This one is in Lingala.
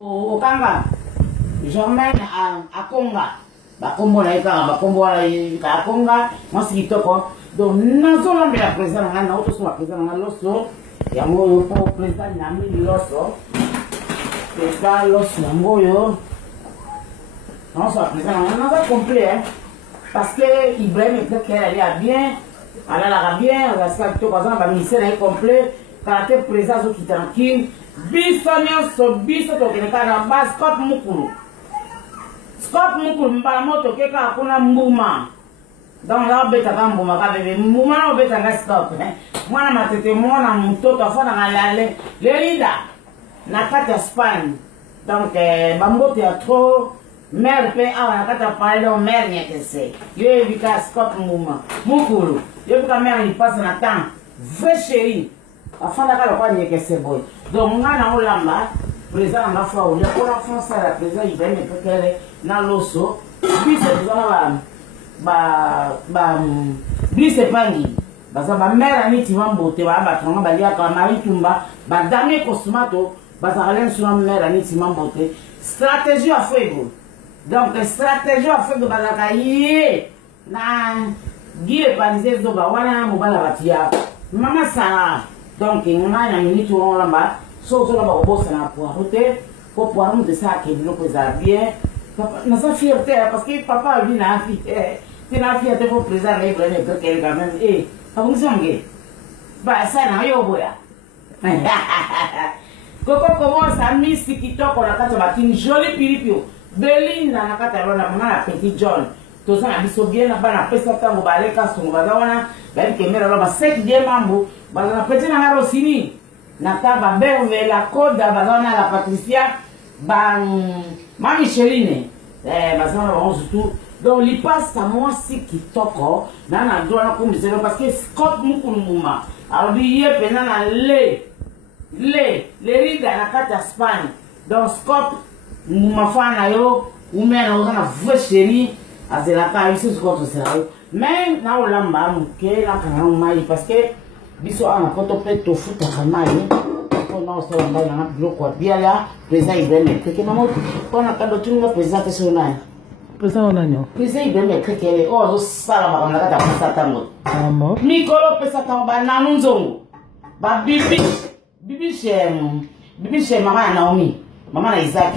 Okanga jamais akonga bakombo na eka bakombo na akonga mwasi kitoko donc nazolambela président na ngai na otosola président na ngai loso yango oyo po président na mili loso président loso yango oyo naosola président na ngai naza complet parce que Ibrahim Ekekele ali a bien alalaka bien azasika kitoko aza na baministère na ye complet kala te président azokita tranquille biso nyonso biso tokende kaka na ba Scott Mukulu mbala mo toke kaka kuna mbuma donc naobetaka mbuma ka bebe mbuma na obetanga Scott mwana matete mwana mototo afanaka lale lelida na kati ya Espagne donc bambote ya trop mère mpe awa na kati ya palais mère nyekese yo yebika Scott mbuma Mukulu yebika mère lipasa na temps vrai chéri afandaka lokwa nyekese boy donc nga na olamba président na fa olia pour la France la président Ibrahim Ekekele na loso biso tozana bise pangi baza ba mère niti mambote ba batonga baliaka mari tumba ba dame kosumato baza len sur mère niti mambote stratégie à fego donc stratégie à fego bazaka yé na gile panize zo ba wana mobala batia mama sana donc nga na minute olamba so lamba obosa na poireauté pour pouvoir nous de ça que nous pouvons bien na sa fierté parce que papa lui na fierté tu na fierté pour président Ibrahim Ekekele quand même abungizonge ba ça na yo boya koko commence à misi kitoko na kati batini joli pilipio Belinda na kati rona mwana petit John toza na biso bien na bana pesa tango baleka songo bazawana bali kemera ba 5 die mambo bana petit na Rosini na ba Bervela Koda bazana la Patricia ba ma Micheline bazana ba surtout donc li passe à moi si kitoko na dola ko miselo parce que Scott Mukulu muma alors bi ye pena na le rida na kati ya Espagne donc Scott muma fana yo umena uzana vrai chéri azela ka ici Scott sera mais na olamba muke la kana mai parce que biso ana poto pe to futa kamai ko na so lamba na bloko bia ya président Ibrahim Ekekele mamo ko na kado tunga président te sona Président Onanyo. président Ibrahim Ekekele o zo sala ba na kata pesa tango Amo. mikolo pesa tango ba na nzongo ba bibi shem mama na Naomi mama na Isaac